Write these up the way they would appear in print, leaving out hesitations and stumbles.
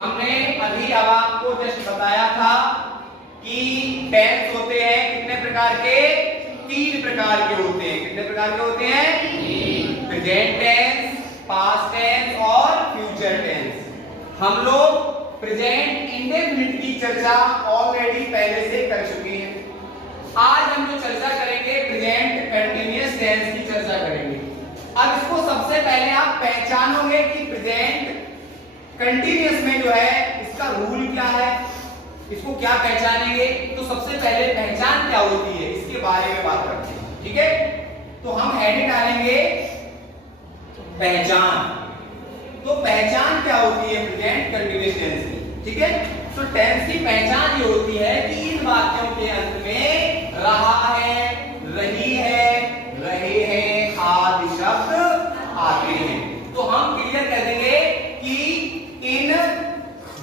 हमने अभी अब आपको जस्ट बताया था कि टेंस होते हैं कितने प्रकार के, 3 प्रकार के होते हैं। कितने प्रकार के होते हैं? प्रेजेंट टेंस, पास्ट टेंस और फ्यूचर टेंस। हम लोग प्रेजेंट इंडेफिनिट की चर्चा ऑलरेडी पहले से कर चुके हैं। आज हम जो चर्चा करेंगे प्रेजेंट कंटीन्यूअस टेंस की चर्चा करेंगे। अब इसको सबसे पहले आप पहचानोगे कि प्रेजेंट कंटीन्यूअस में जो है इसका रूल क्या है, इसको क्या पहचानेंगे। तो सबसे पहले पहचान क्या होती है इसके बारे में बात करते हैं, ठीक है। तो हम हेडिंग डालेंगे पहचान। तो पहचान क्या होती है प्रेजेंट कंटीन्यूअस टेंस की, ठीक है। तो टेंस की पहचान ये होती है कि इन वाक्यों के अंत में रहा है, रही है, रहे हैं आदि शब्द आते हैं। तो हम क्लियर कर देंगे कि इन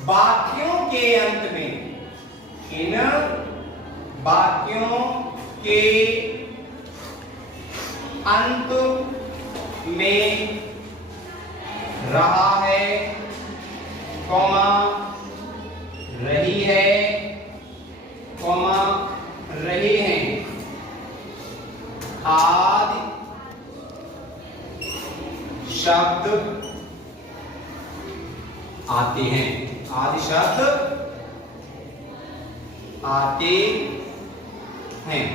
वाक्यों के अंत में, इन वाक्यों के अंत में रहा है, कॉमा रही है, कॉमा रहे हैं आदि शब्द आते हैं, आदि शब्द आते हैं,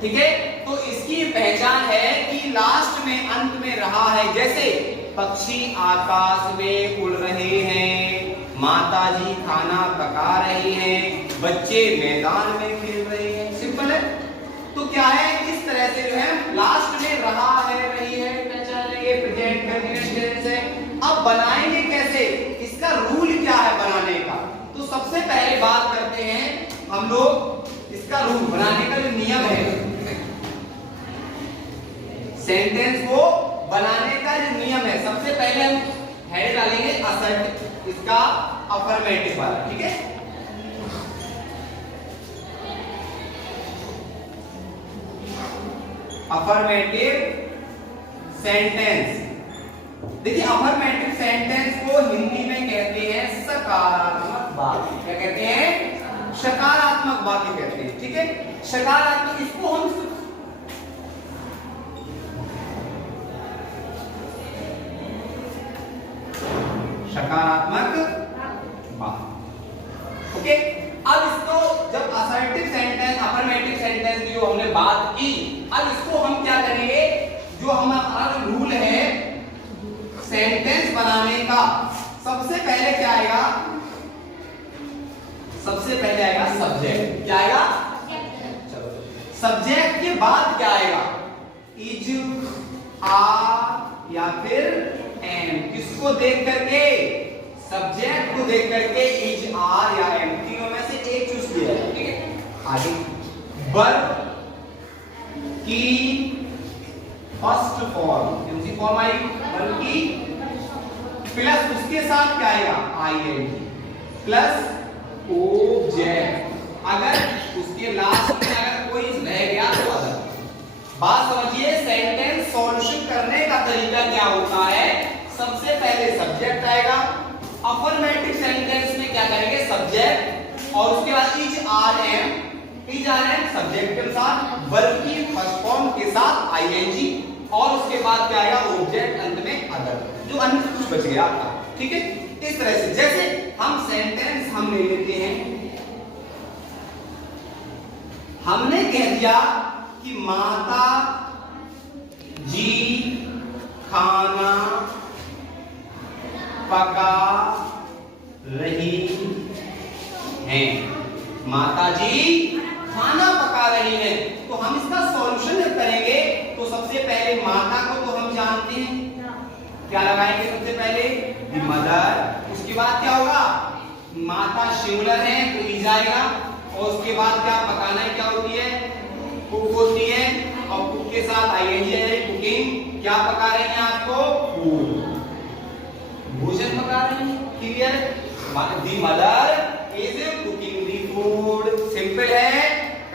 ठीक है। तो इसकी पहचान है कि लास्ट में अंत में रहा है। जैसे पक्षी आकाश में उड़ रहे हैं, माताजी खाना पका रही हैं, बच्चे मैदान में खेल रहे हैं। सिंपल है। तो क्या है, इस तरह से जो है लास्ट में रहा है, रही है पहचान लेंगे, प्रेजेंट कंटीन्यूअस टेंस है। अब बनाएंगे कैसे, इसका रूल क्या है बनाने का। तो सबसे पहले बात करते हैं हम लोग इसका रूल बनाने का जो नियम है, सेंटेंस को बनाने का जो नियम है। सबसे पहले हम हेड डालेंगे असर्टिव, इसका अफर्मेटिव वाला, ठीक है। Affirmative sentence. देखिए अफर्मेटिव सेंटेंस को हिंदी में कहते हैं सकारात्मक वाक्य। क्या कहते हैं? सकारात्मक वाक्य कहते हैं, ठीक है। सकारात्मक, इसको हम सकारात्मक वाक्य, ओके। अब इसको जब असर्टिव सेंटेंस, अफर्मेटिव सेंटेंस की जो हमने बात की, अब इसको हम क्या करेंगे, जो हमारा रूल है सेंटेंस बनाने का, सबसे पहले क्या आएगा, सबसे पहले आएगा सब्जेक्ट। क्या आएगा? चलो, सब्जेक्ट के बाद क्या आएगा, इज, आर या फिर एम। किसको देख करके? सब्जेक्ट को देख करके इज, आर या एम, तीनों में से एक चूज किया है, ठीक है। आगे वर्ब की फर्स्ट फॉर्म, कौन सी फॉर्म आई, वर्ब की, प्लस उसके साथ क्या आएगा, आईएनजी, प्लस ऑब्जेक्ट। अगर उसके लास्ट में अगर कोई रह गया तो अदर। बात समझिए, सेंटेंस सॉल्यूशन करने का तरीका क्या होता है। सबसे पहले सब्जेक्ट आएगा, अफर्मेटिव सेंटेंस में क्या करेंगे, सब्जेक्ट, और उसके बाद is, are, am, is, are, am subject के साथ, वर्ब की फर्स्ट फॉर्म के साथ आईएनजी, और उसके बाद क्या आएगा, ऑब्जेक्ट, अंत में अदर, जो अन्य कुछ बच गया आपका, ठीक है। इस तरह से जैसे हम सेंटेंस हम ले लेते हैं, हमने कह दिया कि माता जी खाना पका रही हैं, माता जी खाना पका रही हैं। तो हम इसका सॉल्यूशन जब करेंगे तो सबसे पहले माता को तो हम जानते हैं, क्या लगाएंगे सबसे पहले, दी मदर। उसके बाद क्या होगा, माता सिंगुलर है तो इज आएगा, और उसके बाद क्या पकाना है, क्या होती है, कुक होती है, और कुक के साथ आईएनजी है, कुकिंग। क्या पका रहे हैं आपको, फूड, भोजन पका रहे हैं, clear. The mother is cooking the food, simple है,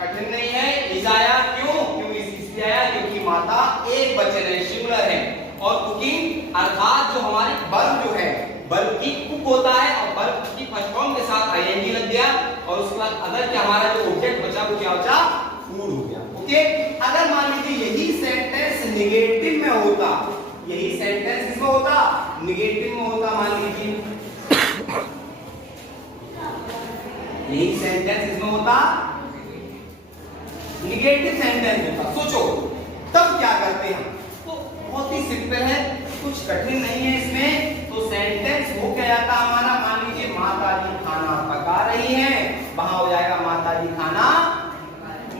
कठिन नहीं है। इज आया क्यों, इसलिए आया क्योंकि माता एक वचन है, सिंगुलर है, और कुकिंग अर्थात जो हमारे वर्ब जो है, वर्ब की कुक होता है और वर्ब की फर्स्ट फॉर्म के साथ आईएनजी लग गया और उसके बाद अदर के हमारा जो ऑब्जेक्ट बचा वो क्या बचा, फूड हो गया। ओके, अगर मान लीजिए यही सेंटेंस निगेटिव में होता, यही सेंटेंस किसमें होता, निगेटिव में होता, मान लीजिए यही सेंटेंस किसमें होता, निगेटिव सेंटेंस होता। सोचो तब क्या करते हैं, तो बहुत ही सिंपल है, कुछ कठिन नहीं है इसमें। तो सेंटेंस हो क्या जाता हमारा, मान लीजिए माताजी खाना पका रही हैं, वहां हो जाएगा माताजी खाना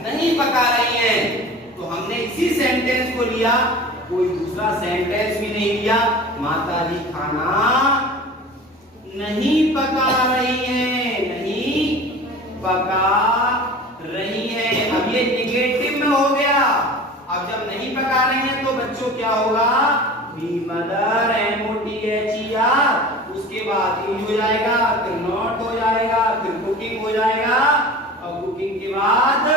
नहीं पका रही हैं। तो हमने इसी सेंटेंस को लिया, कोई दूसरा सेंटेंस भी नहीं लिया, माताजी खाना नहीं पका रही हैं, नहीं पका रही हैं। अब ये निगेटिव में हो गया। अब जब नहीं पका रही हैं तो बच्चों क्या होगा, बी मदर MOTHER, उसके बाद इज हो जाएगा, फिर नॉट हो जाएगा, फिर कुकिंग हो जाएगा और कुकिंग के बाद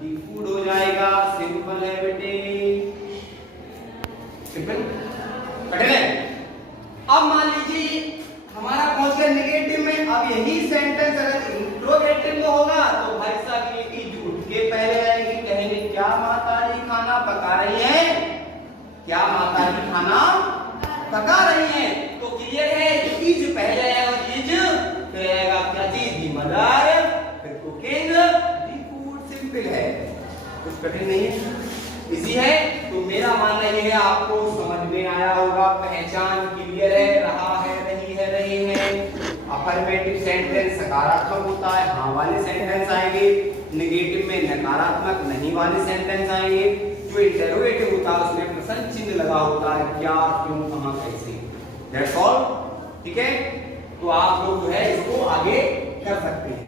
दी फूड हो जाएगा। सिंपल है बेटे, सिंपल कठिन है। अब मान लीजिए हमारा पहुंच गया निगेटिव में। अब यही सेंटेंस अगर इंट्रोगेटिव में होगा तो भाई साहब ये इज उठ के पहले आएगी, कहेंगे क्या माताजी खाना पका रही है, क्या माताजी खाना पका रही है। तो क्लियर है, इज पहले आएगा और इज फिर आएगा क्या चीज, दी मदर, फिर कुकिंग, दी फूड। सिंपल है, कुछ कठिन नहीं है, इजी है। तो मेरा मानना ये है आपको समझ में आया होगा, पहचान क्लियर है, रहा है, रही है। अफर्मेटिव सेंटेंस सकारात्मक होता है, हाँ वाले सेंटेंस आएंगे, निगेटिव में नकारात्मक नहीं वाले सेंटेंस आएंगे। जो इंटरोगेटिव होता है उसमें प्रश्न चिन्ह लगा होता है, क्या, क्यों, कहां, कैसे। दैट्स ऑल, ठीक है। तो आप लोग जो है इसको आगे कर सकते हैं।